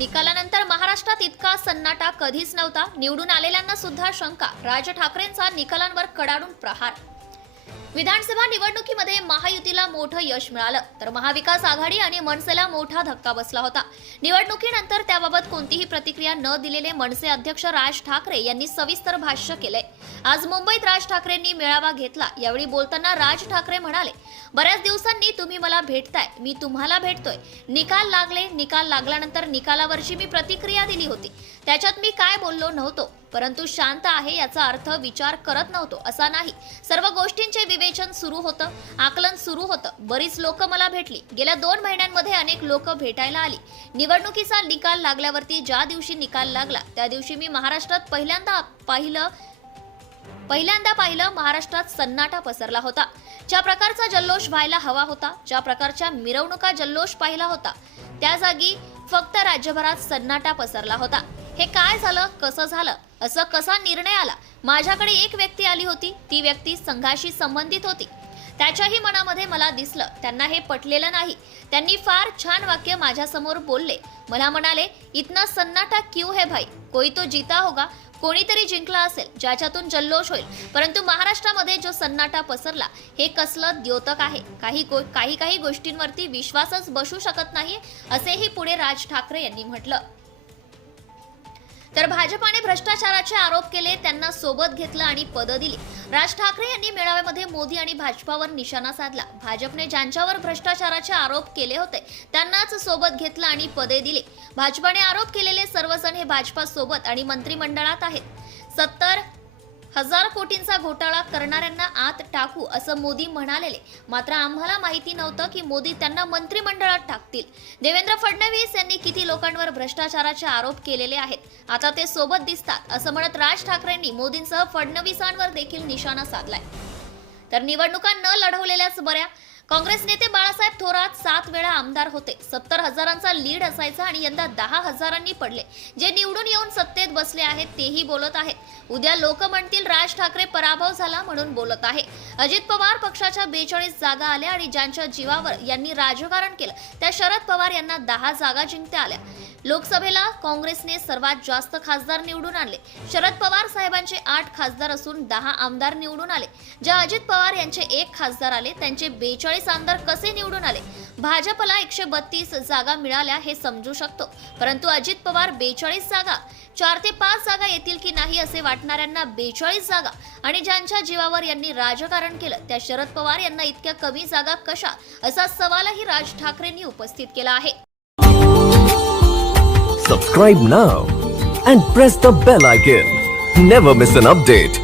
निकालानंतर महाराष्ट्रात इतका सन्नाटा कधीच नव्हता. निवडून आलेल्यांना सुद्धा शंका. राज ठाकरेंचा निकालांवर कडाडून प्रहार. विधानसभा निवडणुकीमध्ये महायुतीला मोठं यश मिळालं तर महाविकास आघाडी आणि मनसेला मोठा धक्का बसला होता. निवडणुकीनंतर त्याबाबत कोणतीही प्रतिक्रिया न दिलेले मनसे अध्यक्ष राज ठाकरे यांनी सविस्तर भाष्य केलंय. आज मुंबईत राज ठाकरेंनी मेळावा घेतला. यावेळी बोलताना राज ठाकरे म्हणाले, बऱ्याच दिवसांनी तुम्ही मला भेटताय, मी तुम्हाला भेटतोय. निकाल लागले, निकाल लागल्यानंतर निकालावरची मी प्रतिक्रिया दिली होती. त्याच्यात मी काय बोललो नव्हतो, परंतु शांत आहे याचा अर्थ विचार करत नव्हतो असा नाही. सर्व गोष्टींचे विवेचन सुरू होतं, आकलन सुरू होतं. बरीच लोक मला भेटली. गेल्या 2 महिन्यांमध्ये अनेक लोक भेटायला आली. निवडणुकीचा निकाल लागल्यावरती ज्या दिवशी निकाल लागला त्या दिवशी मी महाराष्ट्रात पहिल्यांदा पाहिलं महाराष्ट्रात सन्नाटा पसरला होता. ज्या प्रकारचा जल्लोष व्हायला हवा होता, ज्या प्रकारच्या मिरवणुका जल्लोष पाहिला होता, त्या जागी फक्त राज्यभरात सन्नाटा पसरला होता. हे काय झालं, कसं झालं, असं कसा निर्णय आला? माझ्याकडे एक व्यक्ती आली होती. ती व्यक्ती संघाशी संबंधित होती. त्याच्याही मनामध्ये मला दिसलं त्यांना हे पटलेलं नाही. त्यांनी फार छान वाक्य माझ्यासमोर बोलले. मला म्हणाले, इतना सन्नाटा क्यों है भाई, कोई तो जीता होगा. कोणीतरी जिंकला असेल ज्याच्यातून जल्लोष होईल. परंतु महाराष्ट्रामध्ये जो सन्नाटा पसरला हे कसलं द्योतक आहे. काही गोष्टींवरती विश्वासच बसू शकत नाही असेही पुढे राज ठाकरे यांनी म्हटलं. तर भाजपाने भ्रष्टाचाराचे आरोप केले, त्यांना सोबत घेतलं आणि पदं दिली. राज ठाकरे यांनी मेळाव्यामध्ये मोदी आणि भाजपावर निशाणा साधला. भाजपने ज्यांच्यावर भ्रष्टाचाराचे आरोप केले होते त्यांनाच सोबत घेतलं आणि पदे दिली. भाजपाने आरोप केलेले सर्वजण हे भाजपा सोबत आणि मंत्रिमंडळात आहेत. 70,000 कोटींचा घोटाळा करणाऱ्यांना आत टाकू असं मोदी म्हणालेले. मात्र आम्हाला माहिती नव्हतं की मोदी त्यांना मंत्रिमंडळात टाकतील. देवेंद्र फडणवीस यांनी किती लोकांवर भ्रष्टाचाराचे आरोप केलेले आहेत, आता ते सोबत दिसतात असं म्हणत राज ठाकरेंनी मोदींसह फडणवीसांवर देखील निशाणा साधलाय. तर निवडणुका न लढवलेल्याच बऱ्या. काँग्रेस नेते बाळासाहेब थोरात 7 वेळा आमदार होते. 70,000चा लीड असायचा आणि यंदा 10,000नी पडले. जे निवडून येऊन सत्तेत बसले आहेत तेही बोलत आहेत. उद्या लोक म्हणतील राज ठाकरे पराभव झाला म्हणून बोलत आहे. अजित पवार पक्षाच्या 42 जागा आल्या आणि ज्यांच्या जीवावर यांनी राजकारण केलं त्या शरद पवार यांना 10 जागा जिंकता आल्या. लोकसभेला काँग्रेसने सर्वात जास्त खासदार निवडून आणले. शरद पवार साहेबांचे 8 खासदार असून 10 आमदार निवडून आले. ज्या अजित पवार यांचे 1 खासदार आले त्यांचे 42 आमदार कसे निवडून आले? भाजपला 132 जागा मिळाल्या हे समजू शकतो, परंतु अजित पवार 42 जागा, 4 ते 5 जागा येतील की नाही असे वाटणाऱ्यांना 42 जागा आणि ज्यांच्या जीवावर यांनी राजकारण केलं त्या शरद पवार यांना इतक्या कमी जागा कशा, असा सवालही राज ठाकरेंनी उपस्थित केला आहे. Subscribe now and press the bell icon. Never miss an update.